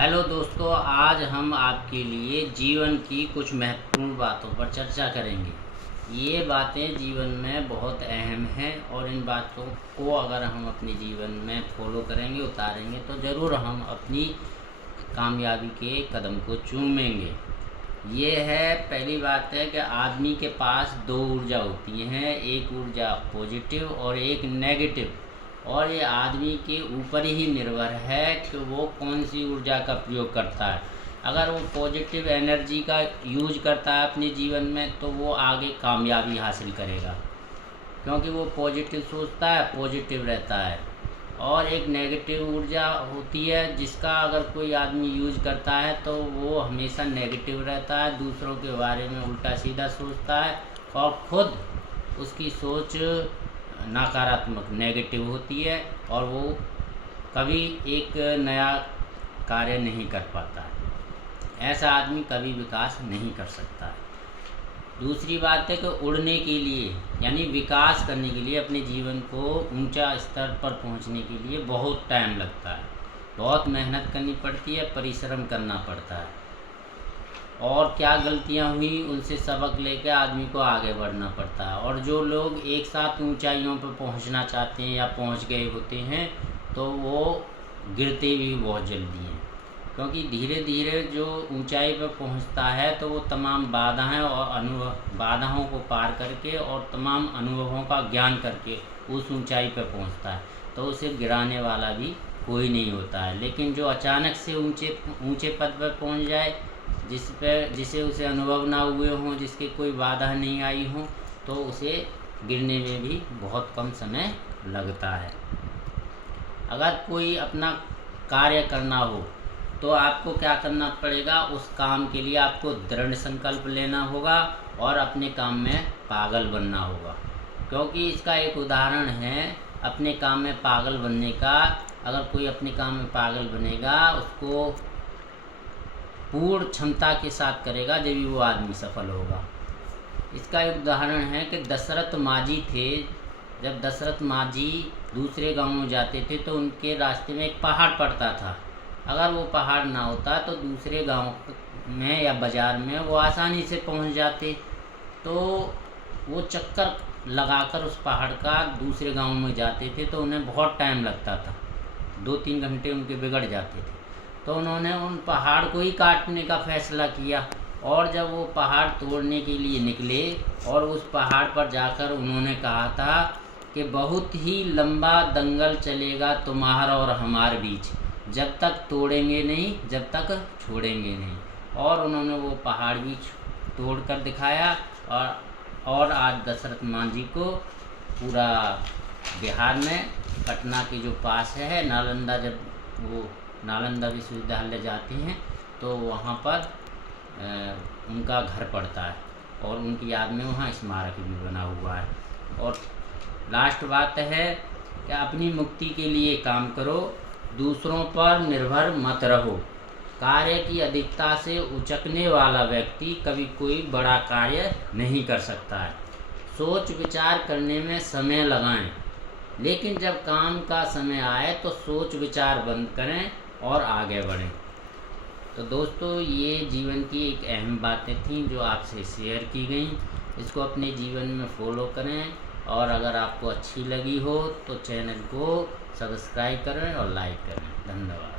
Hello दोस्तों, आज हम आपके लिए जीवन की कुछ महत्वपूर्ण बातों पर चर्चा करेंगे। ये बातें जीवन में बहुत अहम हैं और इन बातों को अगर हम अपने जीवन में फॉलो करेंगे, उतारेंगे तो ज़रूर हम अपनी कामयाबी के कदम को चूमेंगे। ये है पहली बात है कि आदमी के पास दो ऊर्जा होती हैं, एक ऊर्जा पॉजिटिव और एक नेगेटिव। और ये आदमी के ऊपर ही निर्भर है कि वो कौन सी ऊर्जा का प्रयोग करता है। अगर वो पॉजिटिव एनर्जी का यूज करता है अपने जीवन में तो वो आगे कामयाबी हासिल करेगा, क्योंकि वो पॉजिटिव सोचता है, पॉजिटिव रहता है। और एक नेगेटिव ऊर्जा होती है जिसका अगर कोई आदमी यूज करता है तो वो हमेशा नेगेटिव रहता है, दूसरों के बारे में उल्टा सीधा सोचता है और खुद उसकी सोच नकारात्मक नेगेटिव होती है और वो कभी एक नया कार्य नहीं कर पाता है। ऐसा आदमी कभी विकास नहीं कर सकता है। दूसरी बात है कि उड़ने के लिए यानी विकास करने के लिए अपने जीवन को ऊंचा स्तर पर पहुंचने के लिए बहुत टाइम लगता है, बहुत मेहनत करनी पड़ती है, परिश्रम करना पड़ता है। और क्या गलतियां हुई उनसे सबक लेकर आदमी को आगे बढ़ना पड़ता है। और जो लोग एक साथ ऊंचाइयों पर पहुंचना चाहते हैं या पहुंच गए होते हैं तो वो गिरते भी बहुत जल्दी हैं, क्योंकि धीरे धीरे जो ऊंचाई पर पहुंचता है तो वो तमाम बाधाएं और बाधाओं को पार करके और तमाम अनुभवों का ज्ञान करके उस ऊंचाई पर पहुंचता है, तो उसे गिराने वाला भी कोई नहीं होता है। लेकिन जो अचानक से ऊंचे ऊंचे पद पर पहुंच जाए, जिसे उसे अनुभव ना हुए हों, जिसके कोई बाधा नहीं आई हो, तो उसे गिरने में भी बहुत कम समय लगता है। अगर कोई अपना कार्य करना हो तो आपको क्या करना पड़ेगा, उस काम के लिए आपको दृढ़ संकल्प लेना होगा और अपने काम में पागल बनना होगा। क्योंकि इसका एक उदाहरण है अपने काम में पागल बनने का। अगर कोई अपने काम में पागल बनेगा, उसको पूर्ण क्षमता के साथ करेगा, जब भी वो आदमी सफल होगा। इसका एक उदाहरण है कि दशरथ मांझी थे। जब दशरथ मांझी दूसरे गांव में जाते थे तो उनके रास्ते में एक पहाड़ पड़ता था। अगर वो पहाड़ ना होता तो दूसरे गांव में या बाज़ार में वो आसानी से पहुंच जाते, तो वो चक्कर लगाकर उस पहाड़ का दूसरे गांव में जाते थे तो उन्हें बहुत टाइम लगता था, 2-3 घंटे उनके बिगड़ जाते थे। तो उन्होंने उन पहाड़ को ही काटने का फैसला किया। और जब वो पहाड़ तोड़ने के लिए निकले और उस पहाड़ पर जाकर उन्होंने कहा था कि बहुत ही लंबा दंगल चलेगा तुम्हारा और हमारे बीच, जब तक तोड़ेंगे नहीं, जब तक छोड़ेंगे नहीं। और उन्होंने वो पहाड़ भी तोड़ कर दिखाया। और आज दशरथ मांझी को पूरा बिहार में पटना के जो पास है नालंदा, जब वो नालंदा विश्वविद्यालय जाते हैं तो वहाँ पर उनका घर पड़ता है और उनकी याद में वहाँ स्मारक भी बना हुआ है। और लास्ट बात है कि अपनी मुक्ति के लिए काम करो, दूसरों पर निर्भर मत रहो। कार्य की अधिकता से उचकने वाला व्यक्ति कभी कोई बड़ा कार्य नहीं कर सकता है। सोच विचार करने में समय लगाएं, लेकिन जब काम का समय आए तो सोच विचार बंद करें और आगे बढ़ें। तो दोस्तों, ये जीवन की एक अहम बातें थीं जो आपसे शेयर की गई। इसको अपने जीवन में फॉलो करें और अगर आपको अच्छी लगी हो तो चैनल को सब्सक्राइब करें और लाइक करें। धन्यवाद।